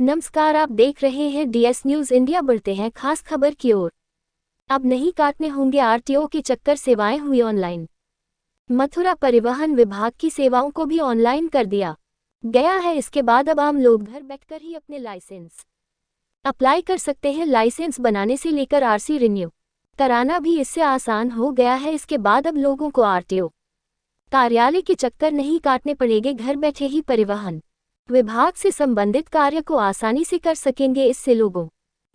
नमस्कार, आप देख रहे हैं डीएस न्यूज इंडिया। बढ़ते हैं खास खबर की ओर। अब नहीं काटने होंगे आरटीओ की चक्कर, सेवाएं हुई ऑनलाइन। मथुरा परिवहन विभाग की सेवाओं को भी ऑनलाइन कर दिया गया है। इसके बाद अब आम लोग घर बैठकर ही अपने लाइसेंस अप्लाई कर सकते हैं। लाइसेंस बनाने से लेकर आरसी रिन्यू कराना भी इससे आसान हो गया है। इसके बाद अब लोगों को आरटीओ कार्यालय के चक्कर नहीं काटने पड़ेंगे, घर बैठे ही परिवहन विभाग से संबंधित कार्य को आसानी से कर सकेंगे। इससे लोगों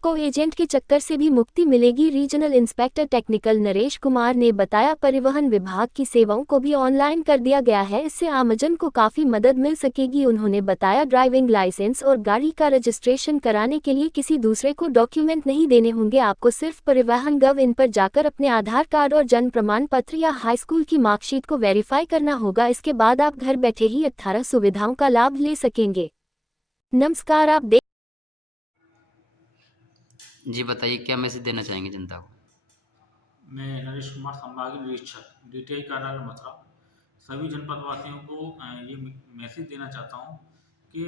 को एजेंट के चक्कर से भी मुक्ति मिलेगी। Regional inspector technical Naresh Kumar ने बताया, परिवहन विभाग की सेवाओं को भी ऑनलाइन कर दिया गया है। इससे आमजन को काफी मदद मिल सकेगी। उन्होंने बताया, ड्राइविंग लाइसेंस और गाड़ी का रजिस्ट्रेशन कराने के लिए किसी दूसरे को डॉक्यूमेंट नहीं देने होंगे। आपको सिर्फ परिवहन गव इन पर जाकर अपने आधार कार्ड और जन्म प्रमाण पत्र या हाई स्कूल की मार्कशीट को वेरीफाई करना होगा। इसके बाद आप घर बैठे ही 18 सुविधाओं का लाभ ले सकेंगे। नमस्कार, आप देख जी बताइए, क्या मैसेज देना चाहेंगे जनता को? मैं नरेश कुमार, संभागीय निरीक्षक डीटीआई कार्यालय मथुरा, सभी जनपद वासियों को ये मैसेज देना चाहता हूँ कि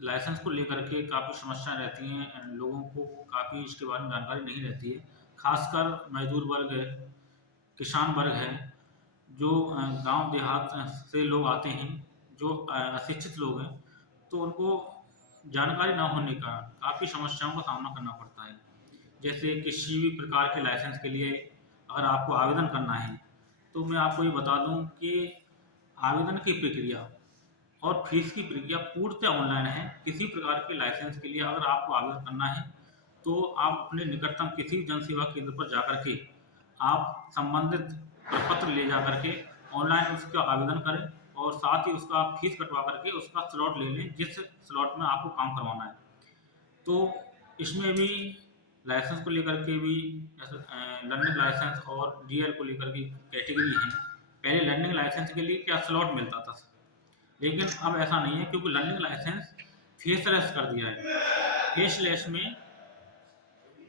लाइसेंस को लेकर के काफ़ी समस्याएं रहती हैं। लोगों को काफ़ी इसके बारे में जानकारी नहीं रहती है। खासकर मजदूर वर्ग है, किसान वर्ग है, जो गांव देहात से लोग आते हैं, जो अशिक्षित लोग हैं, तो उनको जानकारी ना होने का काफ़ी समस्याओं का सामना करना पड़ता है। जैसे किसी भी प्रकार के लाइसेंस के लिए अगर आपको आवेदन करना है, तो मैं आपको ये बता दूं कि आवेदन की प्रक्रिया और फीस की प्रक्रिया पूर्णतः ऑनलाइन है। किसी प्रकार के लाइसेंस के लिए अगर आपको आवेदन करना है, तो आप अपने निकटतम किसी भी जन सेवा केंद्र पर जाकर के आप संबंधित प्रपत्र ले जाकर के ऑनलाइन उसका आवेदन करें और साथ ही उसका फीस कटवा करके उसका स्लॉट ले लें, जिस स्लॉट में आपको काम करवाना है। तो इसमें भी लाइसेंस को लेकर के भी लर्निंग लाइसेंस और डीएल को लेकर की कैटेगरी है। पहले लर्निंग लाइसेंस के लिए क्या स्लॉट मिलता था, लेकिन अब ऐसा नहीं है, क्योंकि लर्निंग लाइसेंस फेसलेस कर दिया है। फेसलेस में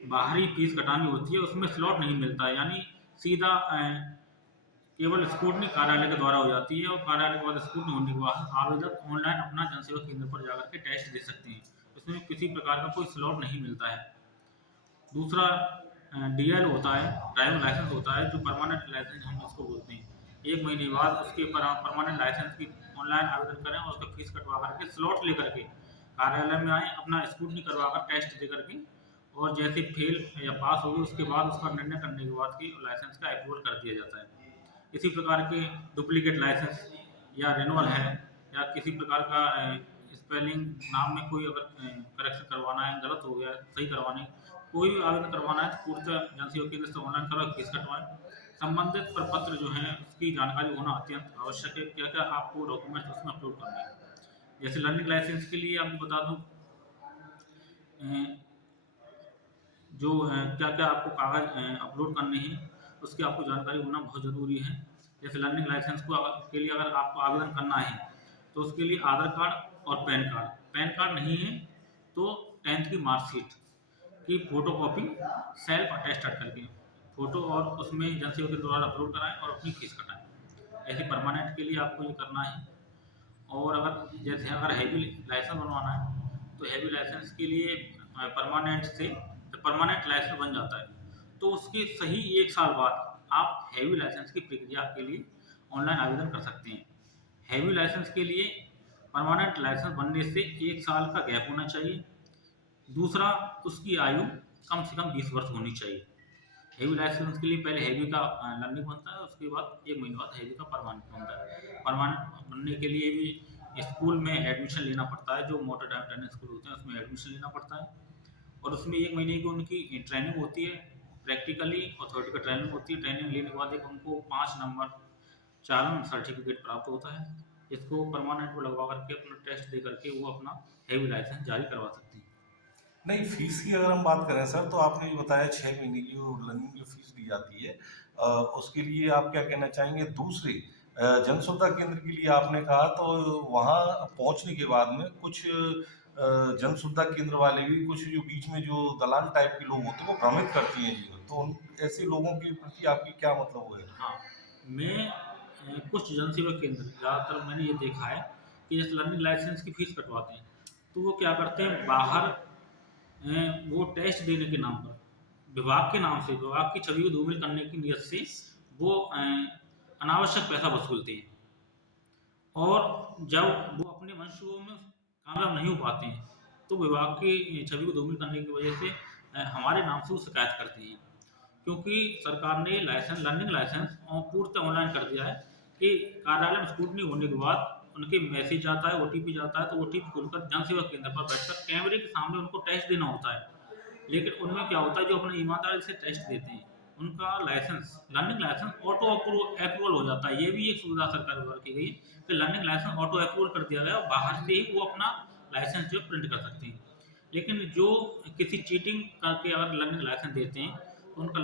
बाहरी फीस कटानी होती है, उसमें स्लॉट नहीं मिलता है, यानी सीधा केवल स्कूटनी कार्यालय के द्वारा हो जाती है और कार्यालय के बाद स्कूटनी होने के बाद आवेदक ऑनलाइन अपना जनसेवा केंद्र पर जाकर के टेस्ट दे सकते हैं। इसमें किसी प्रकार का कोई स्लॉट नहीं मिलता है। दूसरा डीएल होता है, ड्राइविंग लाइसेंस होता है, जो परमानेंट लाइसेंस हम इसको बोलते हैं। 1 महीने बाद उसके परमानेंट लाइसेंस की ऑनलाइन आवेदन करें और उसका फीस कटवा करके स्लॉट लेकर के कार्यालय में आए, अपना स्कूटनी करवा कर टेस्ट दे करके, और जैसे फेल या पास हो गए उसके बाद उसका निर्णय करने के बाद कि लाइसेंस का अप्रूवल कर दिया जाता है। इसी प्रकार के डुप्लीकेट लाइसेंस या रिन्यूअल है, या किसी प्रकार का स्पेलिंग नाम में कोई अगर करेक्शन करवाना है, गलत हो गया है, सही करवाने, कोई भी आवेदन करवाना है, तो पूर्णतः जनसेवा केंद्र से ऑनलाइन करवा फीस कटवाएं। संबंधित प्रपत्र जो हैं उसकी जानकारी होना अत्यंत आवश्यक है। क्या क्या आपको डॉक्यूमेंट्स उसमें अपलोड करने हैं। जैसे लर्निंग लाइसेंस के लिए आपको बता दूं, जो क्या क्या आपको कागज अपलोड करने हैं, उसकी आपको जानकारी होना बहुत ज़रूरी है। जैसे लर्निंग लाइसेंस को के लिए अगर आपको आवेदन करना है, तो उसके लिए आधार कार्ड और पैन कार्ड। पैन कार्ड नहीं है तो 10th की मार्कशीट की फोटो कॉपी सेल्फ अटेस्टेड करके फोटो, और उसमें जन सेवा के द्वारा अपलोड कराएं और अपनी फीस कटाएं। ऐसे परमानेंट के लिए आपको ये करना है। और अगर जैसे अगर हैवी लाइसेंस बनवाना है, तो हैवी लाइसेंस के लिए परमानेंट से परमानेंट लाइसेंस बन जाता है, तो उसके सही 1 साल बाद आप हैवी लाइसेंस की प्रक्रिया के लिए ऑनलाइन आवेदन कर सकते हैं। हैवी लाइसेंस के लिए परमानेंट लाइसेंस बनने से 1 साल का गैप होना चाहिए। दूसरा, उसकी आयु कम से कम 20 वर्ष होनी चाहिए। हैवी लाइसेंस के लिए पहले हैवी का लर्निंग बनता है, उसके बाद 1 महीने बाद हैवी का परमानेंट बनता है। परमानेंट बनने के लिए भी स्कूल में एडमिशन लेना पड़ता है, जो मोटर ड्राइविंग ट्रेनिंग स्कूल होते हैं उसमें एडमिशन लेना पड़ता है, और उसमें 1 महीने की उनकी ट्रेनिंग होती है। प्रैक्टिकली और थ्योरेटिकल ट्रेनिंग होती है। ट्रेनिंग लेने के बाद एक उनको 5 नंबर चालन सर्टिफिकेट प्राप्त होता है। इसको परमानेंट में लगवा करके अपना टेस्ट दे करके वो अपना हैवी लाइसेंस जारी करवा सकते हैं। नहीं, फीस की अगर हम बात करें सर, तो आपने ये बताया 6 महीने की जो लर्निंग जो फीस ली जाती है, उसके लिए आप क्या कहना चाहेंगे? दूसरी, जन सुविधा केंद्र के लिए आपने कहा, तो वहाँ पहुँचने के बाद में कुछ जन सुविधा केंद्र वाले भी कुछ जो बीच में जो दलाल टाइप के लोग होते हैं वो भ्रमित करती हैं जी, तो ऐसे लोगों के प्रति आपकी क्या मतलब वो है? हाँ, मैं कुछ जन सेवा केंद्र ज़्यादातर मैंने ये देखा है कि जैसे लर्निंग लाइसेंस की फीस कटवाते हैं, तो वो क्या करते हैं बाहर वो टेस्ट देने के नाम पर विभाग के नाम से विभाग की छवि को धूमिल करने की नीयत से वो अनावश्यक पैसा वसूलते हैं और जब वो अपने मंशों में कामयाब नहीं हो पाते हैं तो विभाग की छवि को धूमिल करने की वजह से हमारे नाम से वो शिकायत करते हैं क्योंकि सरकार ने लाइसेंस लर्निंग लाइसेंस और पूर्णतः ऑनलाइन कर दिया है कि कार्यालय में स्क्रूटनी होने के बाद उनके मैसेज आता है ओटीपी जाता है तो ओटीपी खोलकर जन सेवा केंद्र पर बैठकर कैमरे के सामने उनको टेस्ट देना होता है लेकिन उनमें क्या होता है जो अपने ईमानदारी से टेस्ट देते हैं उनका license learning license auto approval हो जाता है ये भी एक सुविधा सरकार द्वारा की गई है कि लर्निंग लाइसेंस ऑटो अप्रूवल कर दिया गया और बाहर से ही वो अपना लाइसेंस जो प्रिंट कर सकते हैं लेकिन जो किसी चीटिंग करके अगर लर्निंग लाइसेंस देते हैं तो उनका